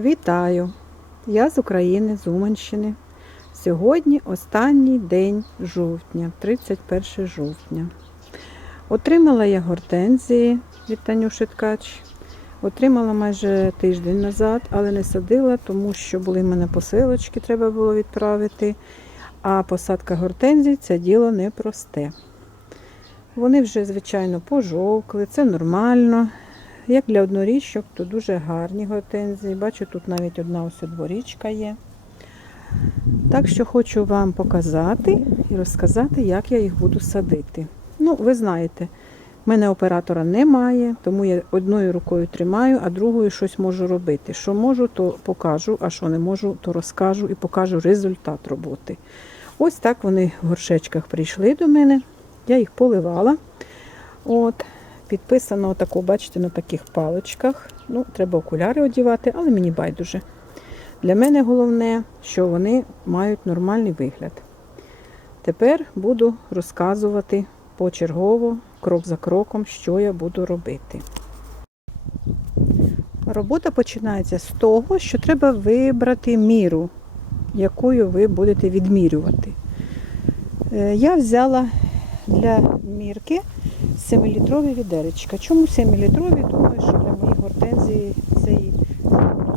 Вітаю! Я з України, з Уманщини. Сьогодні останній день жовтня, 31 жовтня. Отримала я гортензії від Танюши Ткач. Отримала майже тиждень назад, але не садила, тому що були в мене посилочки, треба було відправити. А посадка гортензій це діло непросте. Вони вже, звичайно, пожовкли, це нормально. Як для однорічок, то дуже гарні гортензії. Бачу, тут навіть одна ось дворічка є. Так що хочу вам показати і розказати, як я їх буду садити. Ну, ви знаєте, в мене оператора немає, тому я одною рукою тримаю, а другою щось можу робити. Що можу, то покажу, а що не можу, то розкажу і покажу результат роботи. Ось так вони в горшечках прийшли до мене. Я їх поливала. От, підписано отако, бачите, на таких паличках. Ну, треба окуляри одягати, але мені байдуже. Для мене головне, що вони мають нормальний вигляд. Тепер буду розказувати почергово, крок за кроком, що я буду робити. Робота починається з того, що треба вибрати міру, якою ви будете відмірювати. Е, Я взяла для мірки 7-літрові відеречка. Чому 7-літрові? Думаю, що для моїх гортензій цієї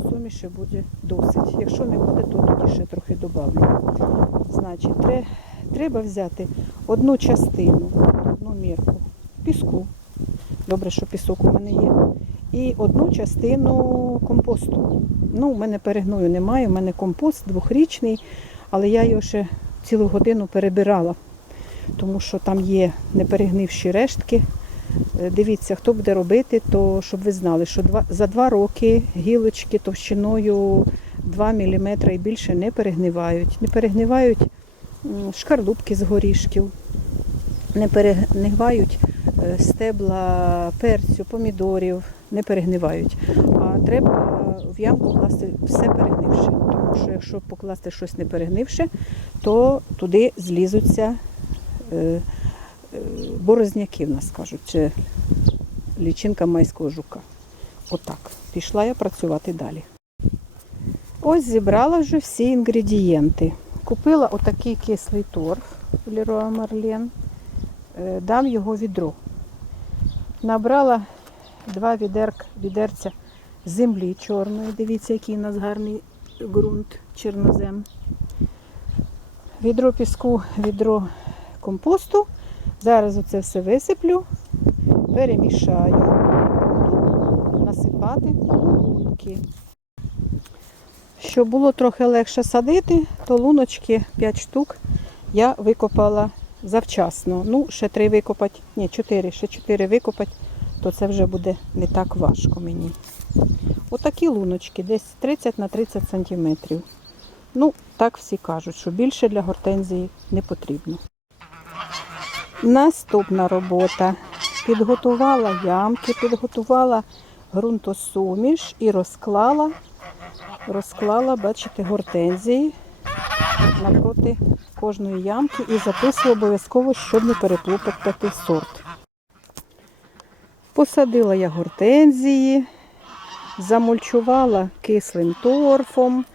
суміші буде досить. Якщо не буде, то тоді ще трохи додавлю. Значить, тре- треба взяти одну частину, одну мірку піску. Добре, що пісок у мене є. І одну частину компосту. Ну, у мене перегною немає, у мене компост двохрічний, але я його ще цілу годину перебирала тому що там є неперегнивші рештки. Е, Дивіться, хто буде робити, то щоб ви знали, що за два роки гілочки товщиною 2 мм і більше не перегнивають. Не перегнивають шкарлупки з горішків, не перегнивають е, стебла перцю, помідорів, не перегнивають. А треба в ямку класти все перегнивше. Тому що якщо покласти щось не перегнивше, то туди злізуться е, е, борозняки, в нас кажуть, чи лічинка майського жука. Отак. Пішла я працювати далі. Ось зібрала вже всі інгредієнти. Купила отакий кислий торф Леруа Марлен, Е, дам його відро. Набрала два відерк, відерця землі чорної. Дивіться, який у нас гарний ґрунт, чорнозем. Відро піску, відро компосту. Зараз оце все висиплю, перемішаю, буду насипати лунки. Щоб було трохи легше садити, то луночки 5 штук я викопала завчасно. Ну, ще 3 викопати, ні, 4, ще 4 викопати, то це вже буде не так важко мені. Отакі луночки, десь 30 на 30 сантиметрів. Ну, так всі кажуть, що більше для гортензії не потрібно. Наступна робота. Підготувала ямки, підготувала ґрунтосуміш і розклала, розклала, бачите, гортензії напроти кожної ямки і записую обов'язково, щоб не переплутати сорт. Посадила я гортензії, замульчувала кислим торфом,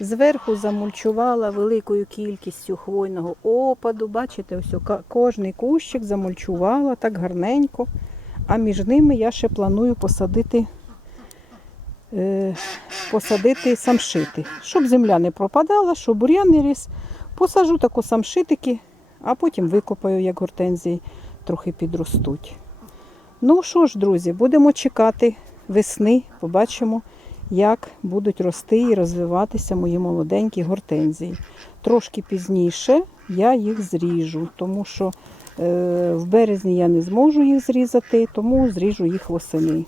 зверху замульчувала великою кількістю хвойного опаду. Бачите, ось кожний кущик замульчувала так гарненько. А між ними я ще планую посадити, е, посадити самшити, щоб земля не пропадала, щоб бур'ян не ріс. Посажу тако самшитики, а потім викопаю, як гортензії трохи підростуть. Ну що ж, друзі, будемо чекати весни, побачимо, як будуть рости і розвиватися мої молоденькі гортензії. Трошки пізніше я їх зріжу, тому що е, в березні я не зможу їх зрізати, тому зріжу їх восени.